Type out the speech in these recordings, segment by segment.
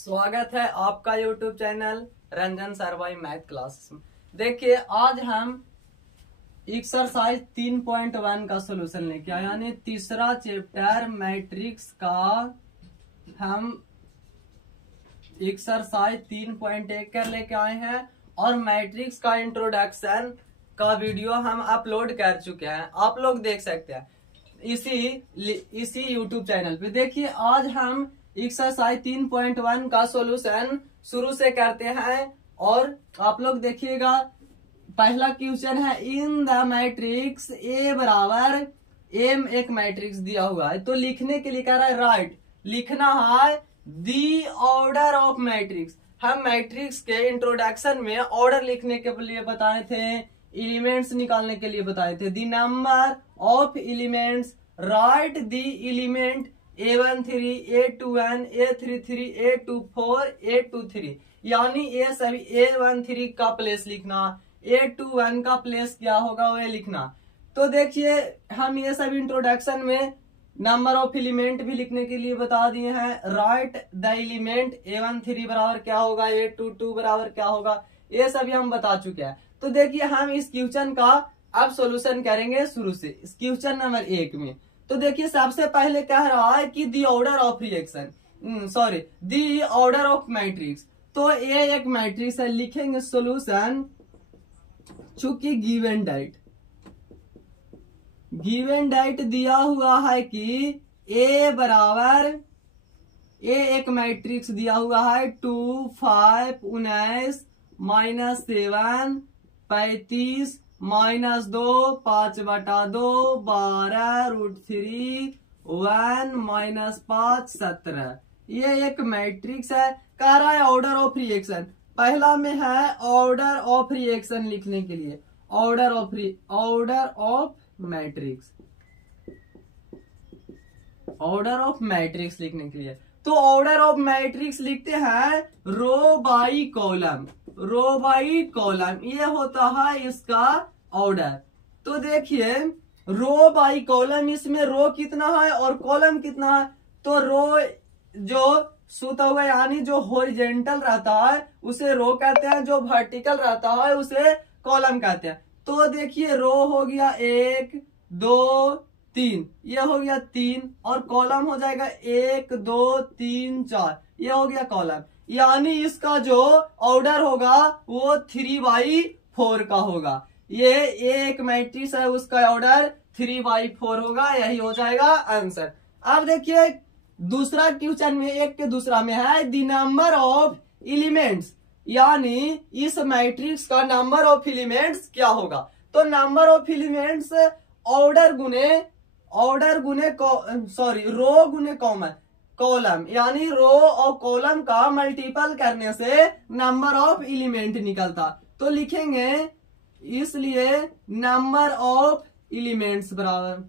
स्वागत है आपका YouTube channel Ranjan Sarwai math classes में। देखिए आज हम एक्सरसाइज 3.1 का सोल्यूशन लेके आए, यानी तीसरा चैप्टर मैट्रिक्स का हम एक्सरसाइज 3.1 कर लेके आए हैं और मैट्रिक्स का इंट्रोडक्शन का वीडियो हम अपलोड कर चुके हैं, आप लोग देख सकते हैं इसी YouTube चैनल पे। देखिए आज हम एक्सरसाइज 3.1 का सॉल्यूशन शुरू से करते हैं और आप लोग देखिएगा। पहला क्वेश्चन है, इन द मैट्रिक्स ए बराबर एम एक मैट्रिक्स दिया हुआ है, तो लिखने के लिए कह रहा है राइट, लिखना है दी ऑर्डर ऑफ मैट्रिक्स। हम मैट्रिक्स के इंट्रोडक्शन में ऑर्डर लिखने के लिए बताए थे, एलिमेंट्स निकालने के लिए बताए थे। The number of elements, right the element A13, A21, A33, A24, A23, यानी ये सभी A13 का प्लेस लिखना, A21 का प्लेस क्या होगा वह लिखना। तो देखिए हम ये सब इंट्रोडक्शन में नंबर ऑफ एलिमेंट भी लिखने के लिए बता दिए हैं। राइट द एलिमेंट A13 बराबर क्या होगा, A22 बराबर क्या होगा, ये सभी हम बता चुके हैं। तो देखिए हम इस क्वेश्चन का अब सॉल्यूशन करेंगे शुरू से। इस क्वेश्चन नंबर 1 में तो देखिए सबसे पहले कह रहा है कि दी order of reaction, the order of matrix. तो ये एक मैट्रिक्स है, लिखेंगे सॉल्यूशन। चूंकि गिवन डाइट दिया हुआ है कि ए बराबर ए एक मैट्रिक्स दिया हुआ है 2, 5, 19, -7, 35, -2, 5/2, 12, √3, 1, -5, 17। ये एक मैट्रिक्स है। कह रहा है ऑर्डर ऑफ रिएक्शन। पहला में है ऑर्डर ऑफ रिएक्शन लिखने के लिए, ऑर्डर ऑफ मैट्रिक्स लिखने के लिए। तो ऑर्डर ऑफ मैट्रिक्स लिखते हैं रो बाई कॉलम, ये होता है इसका ऑर्डर। तो देखिए रो बाई कॉलम, इसमें रो कितना है और कॉलम कितना है। तो रो जो सूता हुआ यानी जो हॉरिजेंटल रहता है उसे रो कहते हैं, जो वर्टिकल रहता है उसे कॉलम कहते हैं। तो देखिए रो हो गया 1, 2, 3, ये हो गया 3 और कॉलम हो जाएगा 1, 2, 3, 4, ये हो गया कॉलम। यानी इसका जो ऑर्डर होगा वो 3/4 का होगा। ये एक मैट्रिक्स है, उसका ऑर्डर 3/4 होगा, यही हो जाएगा आंसर। अब देखिए दूसरा क्वेश्चन में, एक के दूसरा में है द नंबर ऑफ एलिमेंट्स, यानी इस मैट्रिक्स का नंबर ऑफ एलिमेंट्स क्या होगा। तो नंबर ऑफ एलिमेंट्स रो गुने कॉलम, यानी रो और कॉलम का मल्टीपल करने से नंबर ऑफ एलिमेंट निकलता। तो लिखेंगे इसलिए नंबर ऑफ एलिमेंट्स बराबर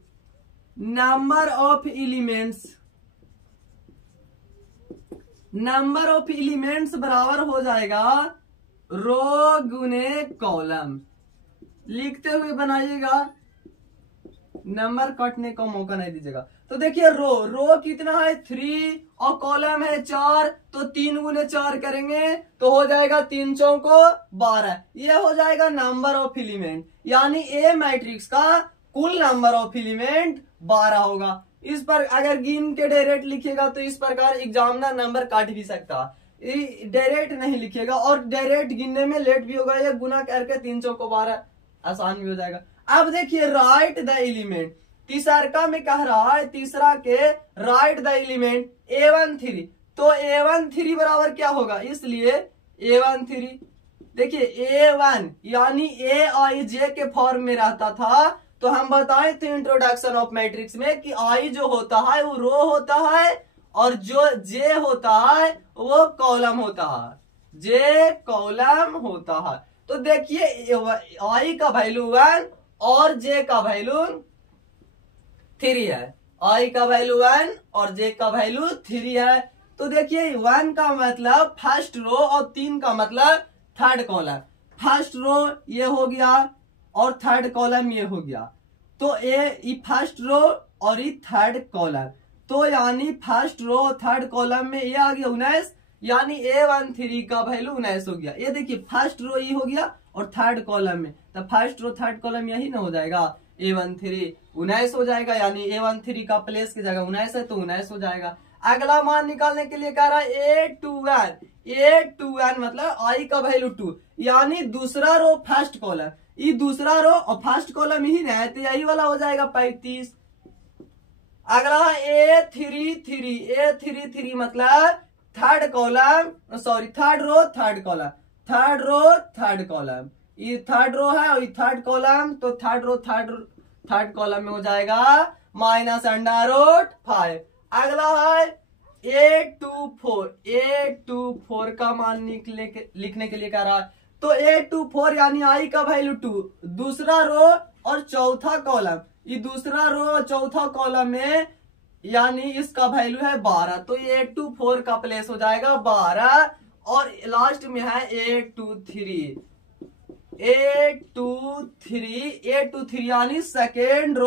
नंबर ऑफ एलिमेंट्स बराबर हो जाएगा रो गुने कॉलम। लिखते हुए बनाइएगा, नंबर कटने का मौका नहीं दीजिएगा। तो देखिए रो कितना है 3 और कॉलम है 4, तो 3 गुने 4 करेंगे तो हो जाएगा 3 चौको 12। ये हो जाएगा नंबर ऑफ एलिमेंट, यानी ए मैट्रिक्स का कुल नंबर ऑफ एलिमेंट 12 होगा। इस पर अगर गिन के डायरेक्ट लिखेगा तो इस प्रकार एग्जामिनर नंबर काट भी सकता है, डायरेक्ट नहीं लिखेगा और डायरेक्ट गिनने में लेट भी होगा। ये गुना करके 3 चौको 12 आसान भी हो जाएगा। अब देखिए राइट द एलिमेंट, तीसरा में कह रहा है, तीसरा के राइट द एलिमेंट A13। तो A13 बराबर क्या होगा, इसलिए A13 देखिए A1 यानी Aij के फॉर्म में रहता था। तो हम बताए थे इंट्रोडक्शन ऑफ मैट्रिक्स में कि आई जो होता है वो रो होता है और जो जे होता है वो कॉलम होता है, जे कॉलम होता है। तो देखिए आई का वैल्यू 1 और जे का वैल्यू 3 है, आई का वैल्यू 1 और जे का वैल्यू 3 है। तो देखिए 1 का मतलब फर्स्ट रो और 3 का मतलब थर्ड कॉलम। फर्स्ट रो ये हो गया और थर्ड कॉलम ये हो गया। तो ये फर्स्ट रो और ये थर्ड कॉलम। तो यानी फर्स्ट रो थर्ड कॉलम में ये आ गया 19, यानी A13 का वैल्यू 19 हो गया। ये देखिए फर्स्ट रो ये हो गया और थर्ड कॉलम में, तो फर्स्ट रो थर्ड कॉलम यही ना हो जाएगा, A13 19 हो जाएगा, यानी A13 का प्लेस की जगह 19 है तो 19 हो जाएगा। अगला मान निकालने के लिए कह रहा है A2n मतलब I का वैल्यू 2, यानी दूसरा रो फर्स्ट कॉलम, ये दूसरा रो और फर्स्ट कॉलम ही ना है तो यही वाला हो जाएगा 35। अगला A33 मतलब third column, sorry third row third column, ये थर्ड रो है और ये थर्ड कॉलम, तो थर्ड रो थर्ड कॉलम में हो जाएगा -√5। अगला है A24 का मान लिखने के लिए कह रहा है, तो A24 यानी I का वैल्यू 2, दूसरा रो और चौथा कॉलम, ये दूसरा रो और चौथा कॉलम में यानी इसका वैल्यू है 12, तो A24 का प्लेस हो जाएगा 12 और लास्ट में है A23 यानी सेकेंड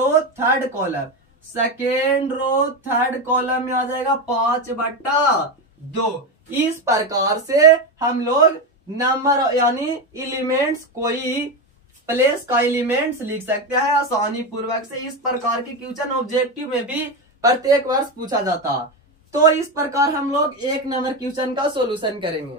रो थर्ड कॉलम में आ जाएगा 5/2। इस प्रकार से हम लोग नंबर यानी एलिमेंट्स, कोई प्लेस का एलिमेंट्स लिख सकते हैं आसानी पूर्वक से। इस प्रकार के क्वेश्चन ऑब्जेक्टिव में भी प्रत्येक वर्ष पूछा जाता। तो इस प्रकार हम लोग एक नंबर क्वेश्चन का सॉल्यूशन करेंगे।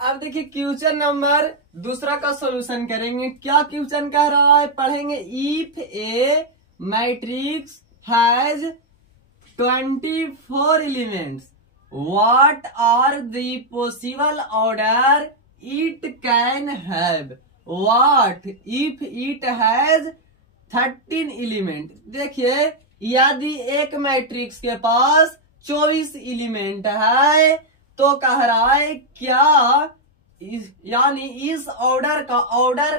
अब देखिए क्वेश्चन नंबर दूसरा का सॉल्यूशन करेंगे। क्या क्वेश्चन कह रहा है, पढ़ेंगे। If a matrix has 24 elements, what are the possible order it can have, what if it has 13 element. देखिए यदि एक मैट्रिक्स के पास 24 एलिमेंट है तो कह रहा है क्या यानी इस ऑर्डर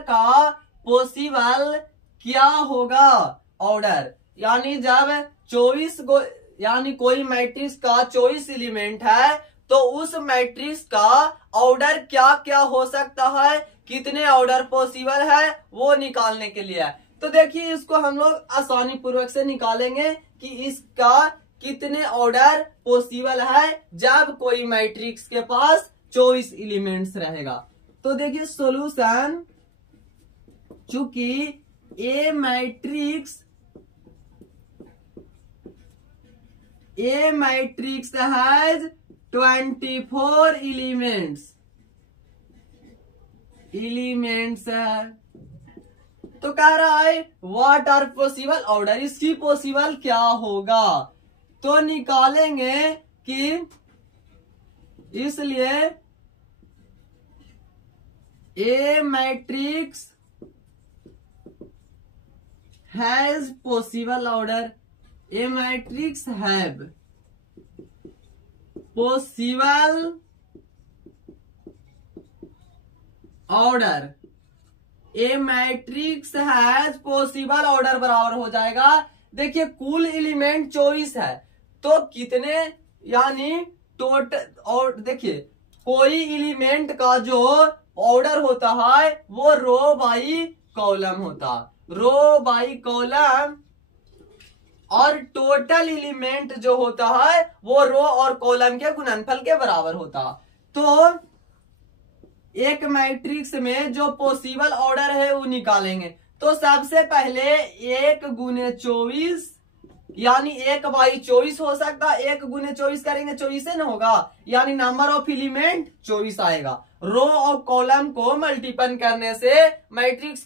का पॉसिबल क्या होगा ऑर्डर, यानी जब 24 को यानी कोई मैट्रिक्स का 24 एलिमेंट है तो उस मैट्रिक्स का ऑर्डर क्या क्या हो सकता है, कितने ऑर्डर पॉसिबल है वो निकालने के लिए। तो देखिए इसको हम लोग आसानी पूर्वक से निकालेंगे कि इसका कितने ऑर्डर पॉसिबल है जब कोई मैट्रिक्स के पास 24 एलिमेंट्स रहेगा। तो देखिए सॉल्यूशन, चूंकि ए मैट्रिक्स हैज 24 एलिमेंट्स है, तो कह रहा है व्हाट आर पॉसिबल ऑर्डर, इसकी पॉसिबल क्या होगा। तो निकालेंगे कि इसलिए a matrix has possible order, a matrix have possible order, a matrix has possible order बराबर हो जाएगा। देखिए कुल एलिमेंट 24 है तो कितने यानी टोटल, और देखिए कोई एलिमेंट का जो ऑर्डर होता है वो रो बाई कॉलम होता, रो बाई कॉलम, और टोटल एलिमेंट जो होता है वो रो और कॉलम के गुणनफल के बराबर होता। तो एक मैट्रिक्स में जो पॉसिबल ऑर्डर है वो निकालेंगे। तो सबसे पहले 1 × 24 यानी 1/24 हो सकता, 1 × 24 करेंगे 24 से ना होगा, यानी नंबर ऑफ एलिमेंट 24 आएगा। रो और कॉलम को मल्टीपल करने से मैट्रिक्स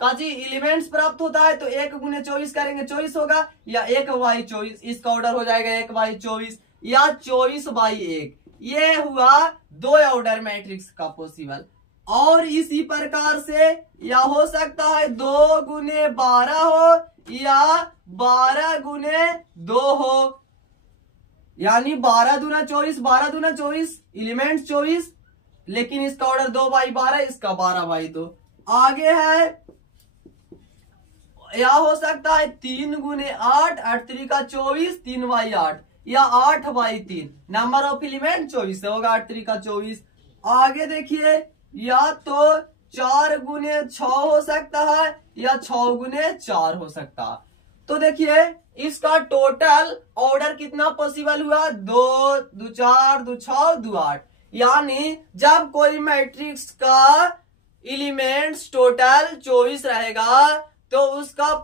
का जी एलिमेंट्स प्राप्त होता है, तो 1 × 24 करेंगे 24 होगा, या 1/24 इसका ऑर्डर हो जाएगा 1/24 या 24/1। ये हुआ 2 ऑर्डर मैट्रिक्स का पॉसिबल। और इसी प्रकार से या हो सकता है 2 × 12 हो या 12 × 2 हो, यानी 12 × 24, 12 × 24 एलिमेंट 24, लेकिन इसका ऑर्डर 2/12, इसका 12/2। आगे है या हो सकता है 3 × 8, 8 3 का 24, 3/8 या 8/3, नंबर ऑफ एलिमेंट 24 होगा, 8 3 का 24। आगे देखिए या तो 4 × गुने 6 हो सकता है या 6 गुने 4 हो सकता है। तो देखिए इसका टोटल ऑर्डर कितना पॉसिबल हुआ, 2 2 4 2 6 2 8। यानी जब कोई मैट्रिक्स का एलिमेंट्स टोटल 24 रहेगा तो उसका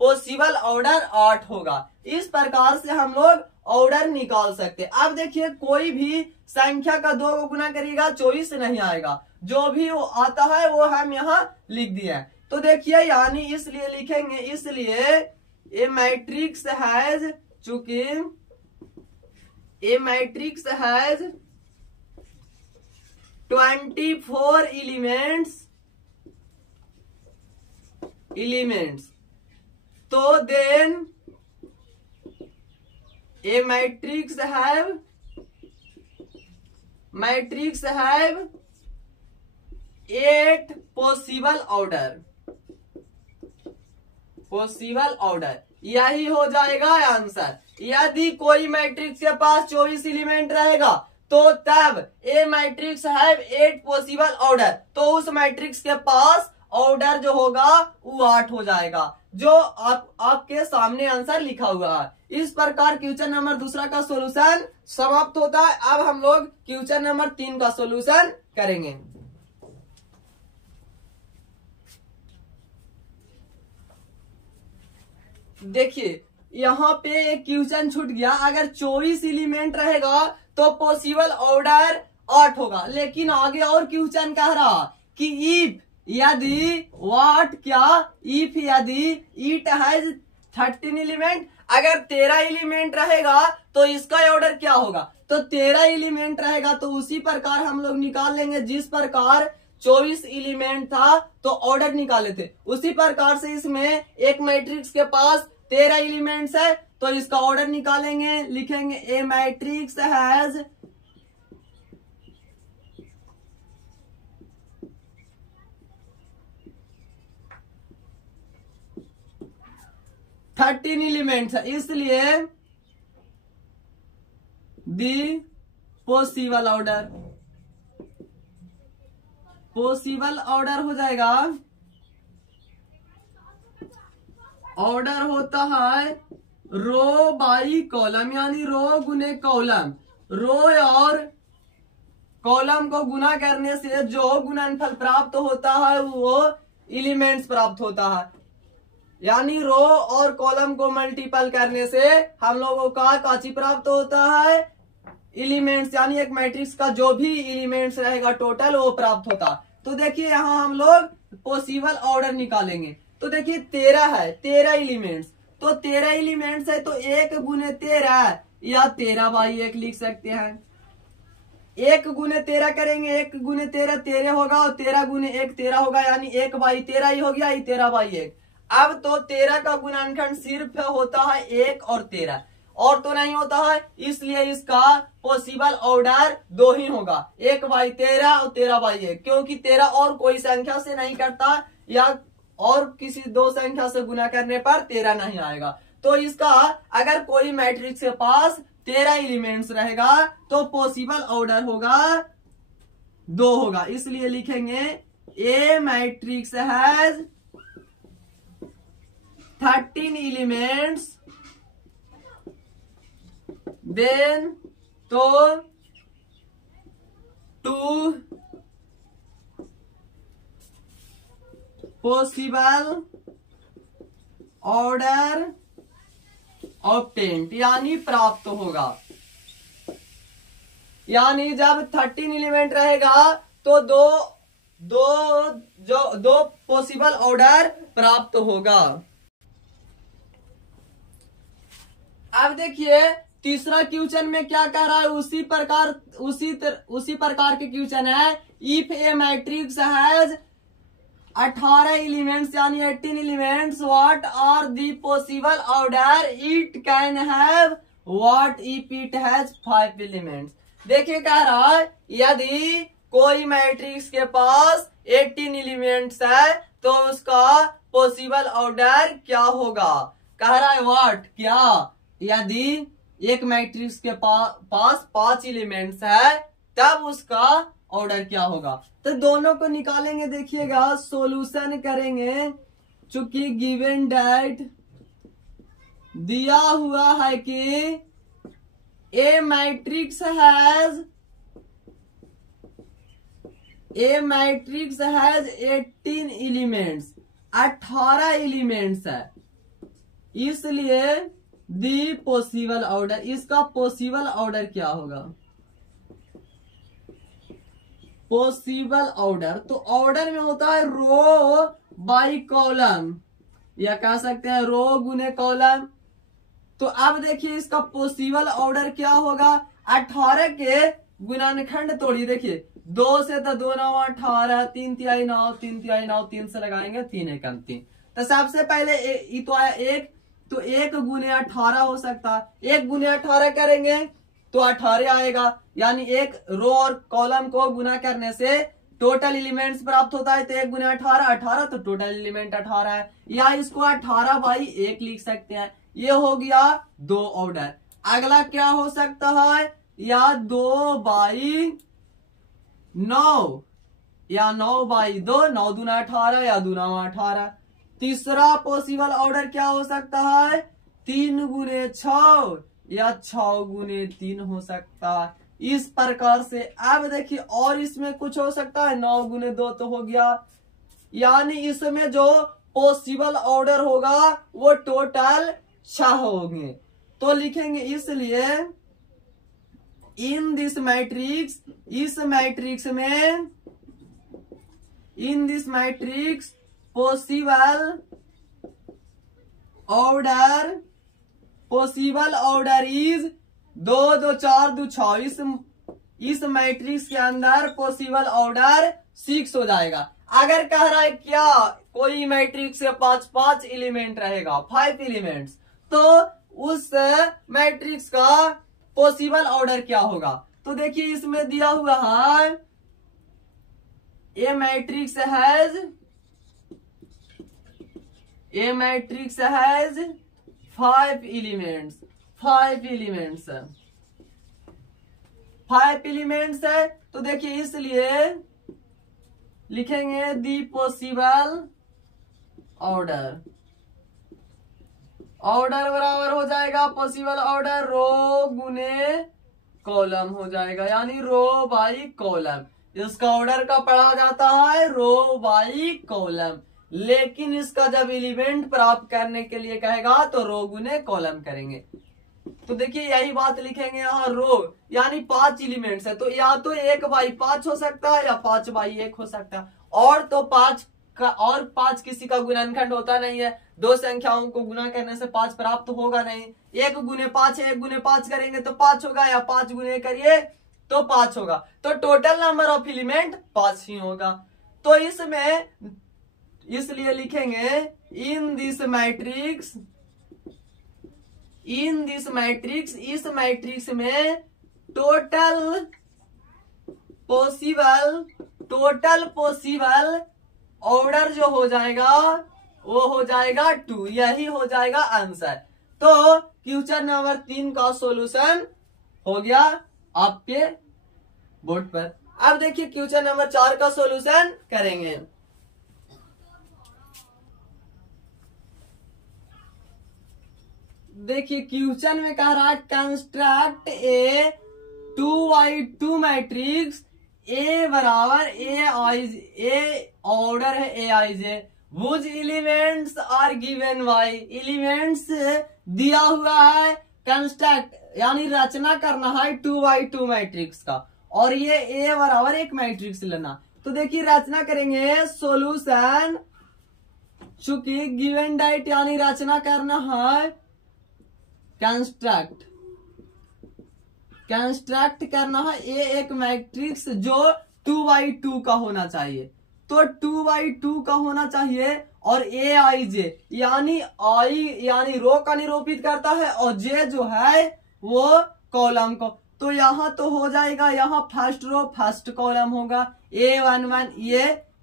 पॉसिबल ऑर्डर 8 होगा। इस प्रकार से हम लोग ऑर्डर निकाल सकते। अब देखिए कोई भी संख्या का 2 को गुना करिएगा 24 नहीं आएगा, जो भी वो आता है वो हम यहाँ लिख दिए हैं। तो देखिए यानी इसलिए लिखेंगे, इसलिए ए मैट्रिक्स हैज, चूंकि ए मैट्रिक्स हैज 24 एलिमेंट्स, तो then a matrix have 8 possible order। यही हो जाएगा आंसर। यदि कोई मैट्रिक्स के पास 24 एलिमेंट रहेगा तो तब ए मैट्रिक्स हैव 8 पॉसिबल ऑर्डर, तो उस मैट्रिक्स के पास ऑर्डर जो होगा वो 8 हो जाएगा, जो आपके सामने आंसर लिखा हुआ है। इस प्रकार क्वेश्चन नंबर 2 का सॉल्यूशन समाप्त होता है। अब हम लोग क्वेश्चन नंबर 3 का सॉल्यूशन करेंगे। देखिए यहाँ पे एक क्वेश्चन छूट गया, अगर 24 एलिमेंट रहेगा तो पॉसिबल ऑर्डर 8 होगा, लेकिन आगे और क्वेश्चन कह रहा कि इफ यदि व्हाट क्या इफ यदि इट हैज 13 एलिमेंट, अगर 13 एलिमेंट रहेगा तो इसका ऑर्डर क्या होगा। तो 13 एलिमेंट रहेगा तो उसी प्रकार हम लोग निकाल लेंगे जिस प्रकार 24 एलिमेंट था तो ऑर्डर निकाले थे, उसी प्रकार से इसमें एक मैट्रिक्स के पास 13 एलिमेंट्स है तो इसका ऑर्डर निकालेंगे। लिखेंगे ए मैट्रिक्स हैज 13 एलिमेंट्स है, इसलिए दी पॉसिबल ऑर्डर हो जाएगा। ऑर्डर होता है रो बाई कॉलम, यानी रो गुने कॉलम। रो और कॉलम को गुना करने से जो गुणनफल प्राप्त होता है वो एलिमेंट्स प्राप्त होता है। यानी रो और कॉलम को मल्टीपल करने से हम लोगों का काची प्राप्त होता है, एलिमेंट्स, यानी एक मैट्रिक्स का जो भी एलिमेंट्स रहेगा टोटल वो प्राप्त होता। तो देखिए यहाँ हम लोग पॉसिबल ऑर्डर निकालेंगे। तो देखिए 13 है, 13 एलिमेंट्स, तो 13 एलिमेंट्स है तो 1 गुने 13 या 13/1 लिख सकते हैं। 1 गुने 13 करेंगे, 1 गुने 13 13 होगा और 13 गुने 1 13 होगा, यानी 1/13 ही हो गया, 13/1। अब तो 13 का गुणनखंड सिर्फ होता है 1 और 13, और तो नहीं होता है, इसलिए इसका पॉसिबल ऑर्डर 2 ही होगा, 1/13 और 13/1, क्योंकि 13 और कोई संख्या से नहीं करता या और किसी 2 संख्या से गुना करने पर 13 नहीं आएगा। तो इसका अगर कोई मैट्रिक्स के पास 13 एलिमेंट्स रहेगा तो पॉसिबल ऑर्डर होगा 2 होगा, इसलिए लिखेंगे ए मैट्रिक्स हैज 13 एलिमेंट्स, देन तो 2 पॉसिबल ऑर्डर ऑब्टेन्ड, यानी प्राप्त होगा। यानी जब 13 एलिमेंट रहेगा तो दो पॉसिबल ऑर्डर प्राप्त होगा। अब देखिए तीसरा क्वेश्चन में क्या कह रहा है, उसी प्रकार के क्वेश्चन है। If a matrix has 18 elements यानी 18 elements, what are the possible order it can have, what if it has 5 elements. देखिए कह रहा है यदि कोई मैट्रिक्स के पास 18 एलिमेंट्स है तो उसका पॉसिबल ऑर्डर क्या होगा। कह रहा है व्हाट क्या, यदि एक मैट्रिक्स के पास 5 एलिमेंट्स है तब उसका ऑर्डर क्या होगा। तो दोनों को निकालेंगे, देखिएगा सॉल्यूशन करेंगे। चूंकि गिवन डेट दिया हुआ है कि ए मैट्रिक्स हैज 18 एलिमेंट्स, 18 एलिमेंट्स है, इसलिए दी पॉसिबल ऑर्डर, इसका पॉसिबल ऑर्डर क्या होगा, पॉसिबल ऑर्डर। तो ऑर्डर में होता है रो बाई कॉलम, या कह सकते हैं रो गुने कॉलम। तो अब देखिए इसका पॉसिबल ऑर्डर क्या होगा, 18 के गुणनखंड तोड़िए, देखिए 2 से तो 2 9 18, 3 तिहाई 9, 3 तिहाई 9, 3 से लगाएंगे 3 एकम 3। तो सबसे पहले तो आया 1, तो 1 गुने 18 हो सकता है, 1 गुने 18 करेंगे तो 18 आएगा, यानी एक रो और कॉलम को गुना करने से टोटल एलिमेंट्स प्राप्त होता है। तो 1 गुने 18 18, तो टोटल एलिमेंट 18 है, या इसको 18 बाई 1 लिख सकते हैं। ये हो गया 2 ऑर्डर। अगला क्या हो सकता है, या 2 बाई 9, या 9 बाई 2, 9 दूना 18, या 2 9 18। तीसरा पॉसिबल ऑर्डर क्या हो सकता है, 3 गुने 6, या 6 गुने 3 हो सकता है। इस प्रकार से अब देखिए और इसमें कुछ हो सकता है, 9 गुने 2 तो हो गया, यानी इसमें जो पॉसिबल ऑर्डर होगा वो टोटल 6 होंगे। तो लिखेंगे इसलिए इन दिस मैट्रिक्स, इस मैट्रिक्स में, in this matrix possible order, possible order is 2 2 4 2 6। इस मैट्रिक्स के अंदर पॉसिबल ऑर्डर 6 हो जाएगा। अगर कह रहा है क्या कोई मैट्रिक्स से 5 एलिमेंट रहेगा, 5 एलिमेंट्स, तो उस मैट्रिक्स का पॉसिबल ऑर्डर क्या होगा। तो देखिए इसमें दिया हुआ है ए मैट्रिक्स हैज 5 एलिमेंट्स, 5 एलिमेंट्स है, 5 एलिमेंट्स है। तो देखिए इसलिए लिखेंगे दी पॉसिबल ऑर्डर, ऑर्डर बराबर हो जाएगा पॉसिबल ऑर्डर रो गुने कॉलम हो जाएगा, यानी रो बाई कॉलम। इसका ऑर्डर का पढ़ा जाता है रो बाई कॉलम, लेकिन इसका जब एलिमेंट प्राप्त करने के लिए कहेगा तो रो गुने कॉलम करेंगे। तो देखिए यही बात लिखेंगे यहाँ, रो यानी 5 एलिमेंट्स है, तो या तो 1 बाई 5 हो सकता है, या 5 बाई 1 हो सकता है। और तो 5 का, और 5 किसी का गुणनखंड होता नहीं है, 2 संख्याओं को गुना करने से 5 प्राप्त होगा नहीं। 1 गुने 5 है, 1 गुने 5 करेंगे तो 5 होगा, या 5 गुने करिए तो 5 होगा। तो टोटल नंबर ऑफ एलिमेंट 5 ही होगा। तो इसमें इसलिए लिखेंगे in this matrix, in this matrix, इस मैट्रिक्स में टोटल पॉसिबल ऑर्डर जो हो जाएगा वो हो जाएगा 2, यही हो जाएगा आंसर। तो क्वेश्चन नंबर 3 का सॉल्यूशन हो गया आपके बोर्ड पर। अब देखिए क्वेश्चन नंबर 4 का सॉल्यूशन करेंगे। देखिए क्वेश्चन में कह रहा है construct A 2x2 matrix A बराबर ए ऑर्डर है A I J, whose elements are given by, elements दिया हुआ है, कंस्ट्रक्ट यानी रचना करना है 2x2 मैट्रिक्स का, और ये ए बराबर एक मैट्रिक्स लेना। तो देखिए रचना करेंगे सॉल्यूशन, चूंकि गिवन डेट यानी रचना करना है, कंस्ट्रक्ट करना है ए एक मैट्रिक्स जो 2x2 का होना चाहिए। तो 2x2 का होना चाहिए, और ए आई जे यानी आई यानी रो का निरूपित करता है, और जे जो है वो कॉलम को। तो यहाँ तो हो जाएगा, यहाँ फर्स्ट रो फर्स्ट कॉलम होगा, A11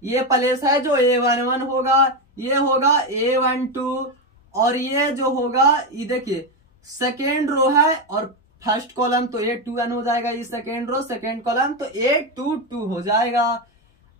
ये प्लेस है जो A11 होगा, ये होगा A12, और ये जो होगा ये देखिए सेकेंड रो है और फर्स्ट कॉलम तो A2n हो जाएगा, ये सेकेंड रो सेकेंड कॉलम तो A22 हो जाएगा।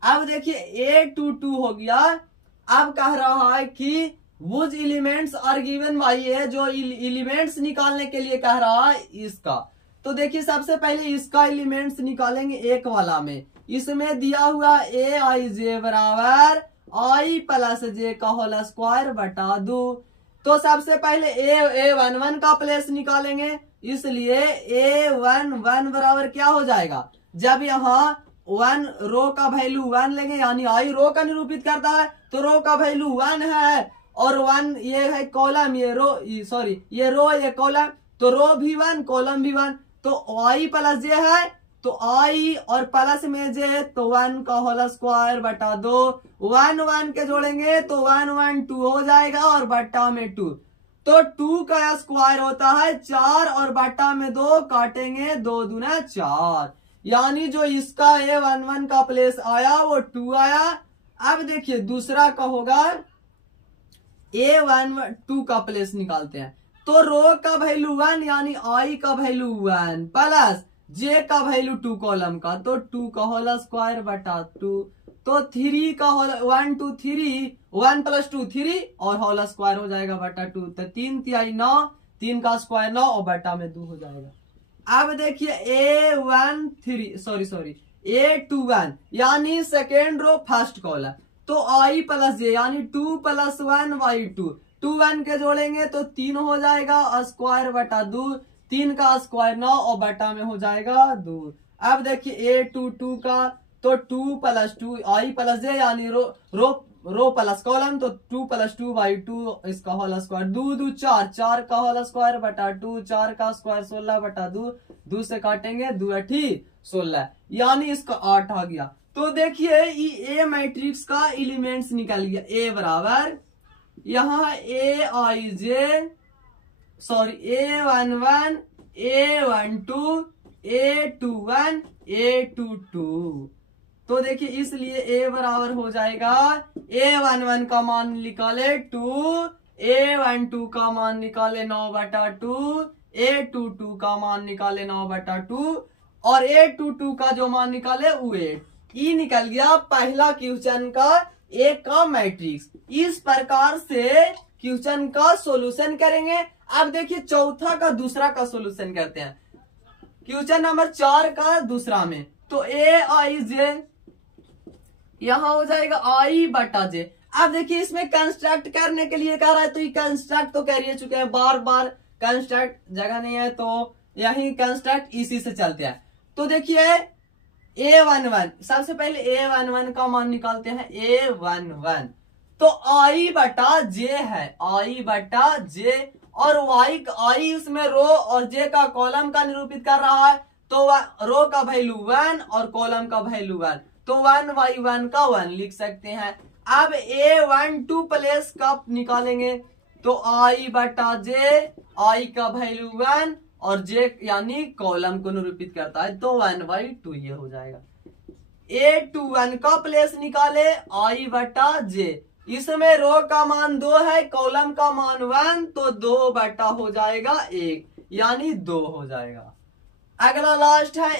अब देखिए A22 हो गया। अब कह रहा है कि वो एलिमेंट्स आर गिवन बाई है, जो एलिमेंट्स निकालने के लिए कह रहा है इसका। तो देखिए सबसे पहले इसका एलिमेंट्स निकालेंगे एक वाला में। इसमें दिया हुआ Aij बराबर i प्लस जे का होल स्क्वायर बटा 2। तो सबसे पहले A11 का प्लेस निकालेंगे, इसलिए A11 बराबर क्या हो जाएगा, जब यहाँ 1 रो का वैल्यू 1 लेंगे, यानी आई रो का निरूपित करता है, तो रो का वैल्यू 1 है और 1 ये है कॉलम, ये रो सॉरी ये रो ये कॉलम, तो रो भी 1 कॉलम भी 1, तो आई प्लस जे है तो आई और प्लस में जे तो 1 का होल स्क्वायर बटा 2। 1 1 के जोड़ेंगे तो 1 1 2 हो जाएगा और बट्टा में 2, तो 2 का स्क्वायर होता है 4 और बट्टा में 2 काटेंगे 2 दूना 4, यानी जो इसका A11 का प्लेस आया वो 2 आया। अब देखिए दूसरा का होगा A12 का प्लेस निकालते हैं, तो रो का वैल्यू 1 यानी आई का वैल्यू 1 प्लस जे का वैल्यू 2 कॉलम का, तो 2 का होल स्क्वायर बटा 2, तो 3 का होल 1 2 3 1 प्लस 2 3 और होल स्क्वायर हो जाएगा बटा 2, तो 3 तिहाई 9, 3 का स्क्वायर 9 और बटा में 2 हो जाएगा। अब देखिए A21 यानी सेकेंड रो फर्स्ट कॉलम, तो आई प्लस जे यानी 2 प्लस 1 बाई 2, 2 1 के जोड़ेंगे तो 3 हो जाएगा स्क्वायर बटा 2, 3 का स्क्वायर 9 और बटा में हो जाएगा 2। अब देखिए A22 का, तो 2 प्लस 2 आई प्लस जे यानी रो प्लस कॉलम, तो 2 प्लस 2 बाई 2 इसका होल स्क्वायर 2 2 4, 4 का होल स्क्वायर बटा 2, 4 का स्क्वायर 16 बटा 2, 2 से काटेंगे 2 8 16, यानी इसका 8 आ गया। तो देखिए ए मैट्रिक्स का एलिमेंट्स निकल गया। ए बराबर यहाँ A11 A12 A21 A22, तो देखिए इसलिए A बराबर हो जाएगा A11 का मान निकाले 2, A12 का मान निकाले 9 बटा 2, A22 का मान निकाले 9 बटा 2 और A22 का जो मान निकाले वो 8। ई निकल गया पहला क्वेश्चन का ए का मैट्रिक्स। इस प्रकार से क्वेश्चन का सॉल्यूशन करेंगे। अब देखिए चौथा का दूसरा का सॉल्यूशन करते हैं, क्वेश्चन नंबर 4 का दूसरा में। तो Aij यहां हो जाएगा आई बटा जे। अब देखिए इसमें कंस्ट्रक्ट करने के लिए कह रहा है, तो ये कंस्ट्रक्ट तो कर चुके हैं, बार बार कंस्ट्रक्ट जगह नहीं है तो यही कंस्ट्रक्ट इसी से चलते हैं। तो देखिए A11 सबसे पहले A11 का मान निकालते हैं। A11 तो आई बटा जे है, आई बटा जे, और वाई आई उसमें रो और जे का कॉलम का निरूपित कर रहा है, तो रो का वैल्यू 1 और कॉलम का वैल्यू 1, तो 1 बाई 1 का 1 लिख सकते हैं। अब A12 प्लेस का निकालेंगे, तो आई बटा जे, आई का वैल्यू 1 और जे यानी कॉलम को निरूपित करता है, तो 1 बाई 2 ये हो जाएगा। A21 का प्लेस निकाले आई बटा जे, इसमें रो का मान 2 है, कॉलम का मान 1, तो 2 बटा हो जाएगा 1 यानी 2 हो जाएगा। अगला लास्ट है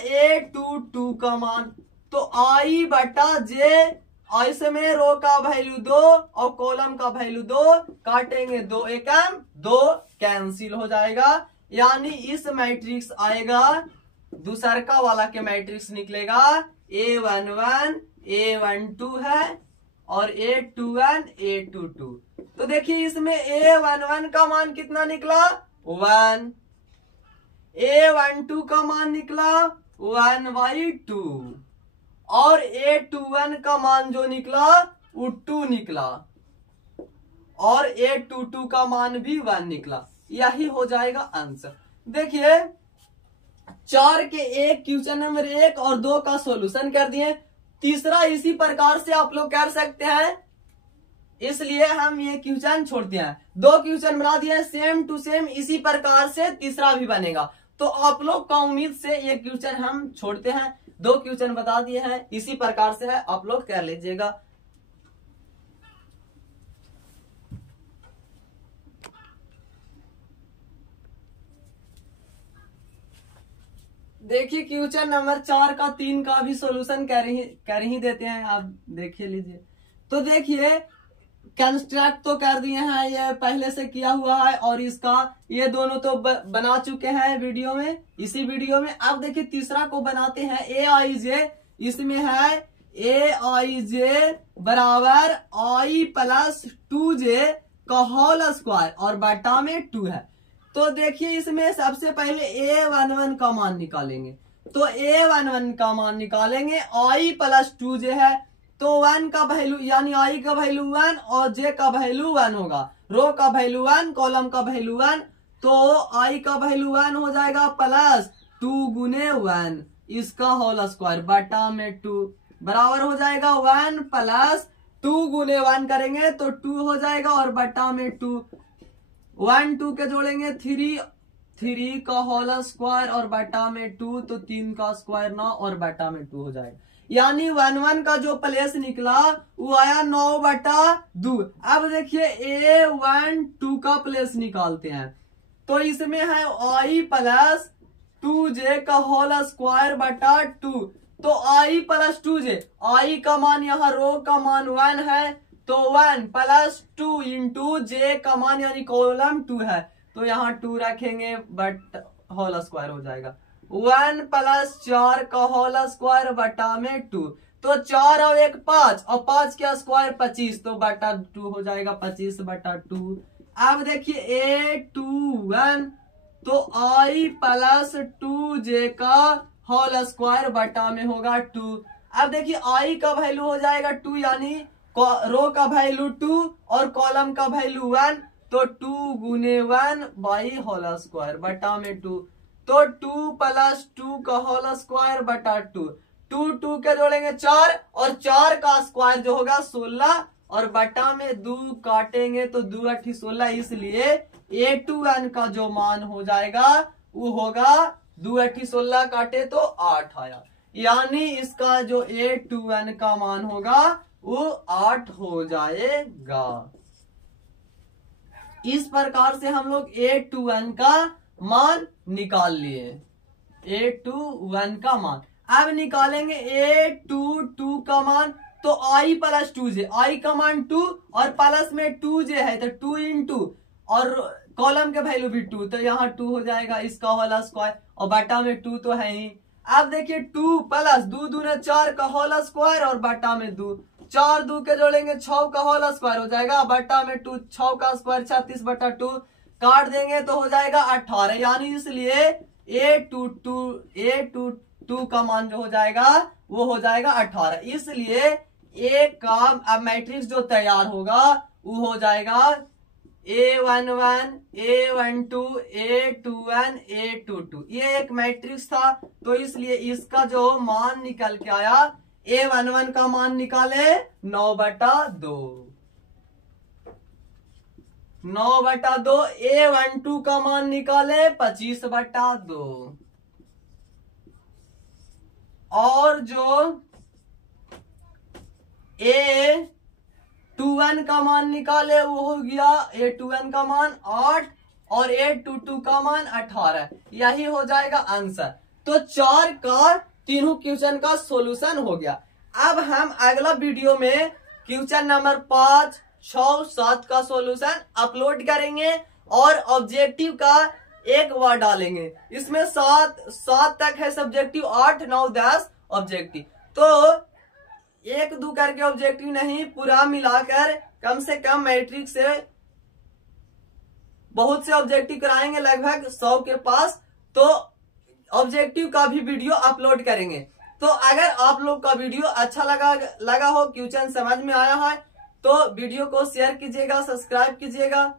A22 का मान, तो आई बटा जे, इसमें रो का वैल्यू 2 और कॉलम का वैल्यू 2, काटेंगे 2 एकम 2 कैंसिल हो जाएगा, यानी इस मैट्रिक्स आएगा दूसरका वाला के मैट्रिक्स निकलेगा A11 A12 है और A21 A22। तो देखिए इसमें A11 का मान कितना निकला 1, A12 का मान निकला 1 बाई 2 और A21 का मान जो निकला वो 2 निकला और A22 का मान भी 1 निकला। यही हो जाएगा आंसर। देखिए 4 के एक क्वेश्चन नंबर 1 और 2 का सॉल्यूशन कर दिए, तीसरा इसी प्रकार से आप लोग कर सकते हैं, इसलिए हम ये क्वेश्चन छोड़ते हैं। 2 क्वेश्चन बना दिए सेम टू सेम, इसी प्रकार से तीसरा भी बनेगा, तो आप लोग का उम्मीद से ये क्वेश्चन हम छोड़ते हैं। 2 क्वेश्चन बता दिए हैं, इसी प्रकार से है, आप लोग कर लीजिएगा। देखिए क्वेश्चन नंबर 4 का 3 का भी सॉल्यूशन कर ही देते हैं, आप देखिए लीजिए। तो देखिए कंस्ट्रक्ट तो कर दिए हैं, ये पहले से किया हुआ है और इसका ये दोनों तो बना चुके हैं वीडियो में, इसी वीडियो में। अब देखिए तीसरा को बनाते हैं। ए आई जे, इसमें है ए आई जे बराबर आई प्लस 2j का होल स्क्वायर और बटा में 2 है। तो देखिए इसमें सबसे पहले a11 का मान निकालेंगे। तो a11 का मान निकालेंगे, i प्लस 2j है तो 1 का वैल्यू यानी i का वैल्यू 1 और j का वैल्यू 1 होगा। रो का वैल्यू 1, कॉलम का वैल्यू 1, तो i का वैल्यू 1 हो जाएगा प्लस 2 गुने 1 इसका होल स्क्वायर बटा में 2 बराबर हो जाएगा 1 प्लस 2 गुने 1 करेंगे तो 2 हो जाएगा और बटा में 2, 1 2 के जोड़ेंगे 3 का होल स्क्वायर और बटा में 2 तो 3 का स्क्वायर 9 और बटा में 2 हो जाएगा। यानी 1 1 का जो प्लेस निकला वो आया 9 बटा 2। अब देखिए a12 का प्लेस निकालते हैं। तो इसमें है i प्लस 2j का होल स्क्वायर बटा 2। तो i प्लस 2j, i का मान यहाँ रो का मान 1 है तो 1 प्लस 2 इंटू j का मान यानी कॉलम 2 है तो यहाँ 2 रखेंगे बट होल स्क्वायर हो जाएगा 1 प्लस 4 का होल स्क्वायर बटा में 2। तो 4 और 1 5 और 5 का स्क्वायर 25 तो बटा 2 हो जाएगा 25 बटा 2। अब देखिए a21 तो i प्लस 2j का होल स्क्वायर बटा में होगा 2। अब देखिए i का वैल्यू हो जाएगा 2 यानी रो का वैल्यू 2 और कॉलम का वैल्यू 1 तो 2 गुने 1 बाई होल स्क्वायर बटा में 2 तो 2 प्लस 2 का होल स्क्वायर बटा 2, 2 के जोड़ेंगे 4 और 4 का स्क्वायर जो होगा 16 और बटा में 2 काटेंगे तो 2 8 16 इसलिए a21 का जो मान हो जाएगा वो होगा 2 8 16 काटे तो 8 आया। यानी इसका जो a21 का मान होगा वो 8 हो जाएगा। इस प्रकार से हम लोग a21 का मान निकाल लिए, a21 का मान। अब निकालेंगे a22 का मान। तो i प्लस 2j, i का मान 2 और प्लस में 2j है तो 2 इंटू और कॉलम के वैल्यू भी 2 तो यहाँ 2 हो जाएगा इसका होल स्क्वायर और बटा में 2 तो है ही। अब देखिए 2 प्लस 2 दूने 4 का होल स्क्वायर और बटा में 2, 4 2 के जोड़ेंगे 6 का होल स्क्वायर हो जाएगा बटा में 2, 6 का स्क्वायर 36 बटा 2 काट देंगे तो हो जाएगा 18। यानी इसलिए a22 का मान जो हो जाएगा वो हो जाएगा 18। इसलिए a का अब मैट्रिक्स जो तैयार होगा वो हो जाएगा a11 a12 a21 a22। ये एक मैट्रिक्स था तो इसलिए इसका जो मान निकल के आया a11 का मान निकाले 9 बटा 2, 9 बटा 2। a12 का मान निकाले 25 बटा 2 और जो a21 का मान निकाले वो हो गया a21 का मान 8 और a22 का मान 18। यही हो जाएगा आंसर। तो 4 का तीनों क्वेश्चन का सॉल्यूशन हो गया। अब हम अगला वीडियो में क्वेश्चन नंबर 5 6 7 का सॉल्यूशन अपलोड करेंगे और ऑब्जेक्टिव का एक बार डालेंगे। इसमें 7 तक है सब्जेक्टिव, 8 9 10 ऑब्जेक्टिव। तो 1 2 करके ऑब्जेक्टिव नहीं, पूरा मिलाकर कम से कम मैट्रिक से बहुत से ऑब्जेक्टिव कराएंगे, लगभग 100 के पास। तो ऑब्जेक्टिव का भी वीडियो अपलोड करेंगे। तो अगर आप लोग का वीडियो अच्छा लगा हो, क्वेश्चन समझ में आया है तो वीडियो को शेयर कीजिएगा, सब्सक्राइब कीजिएगा।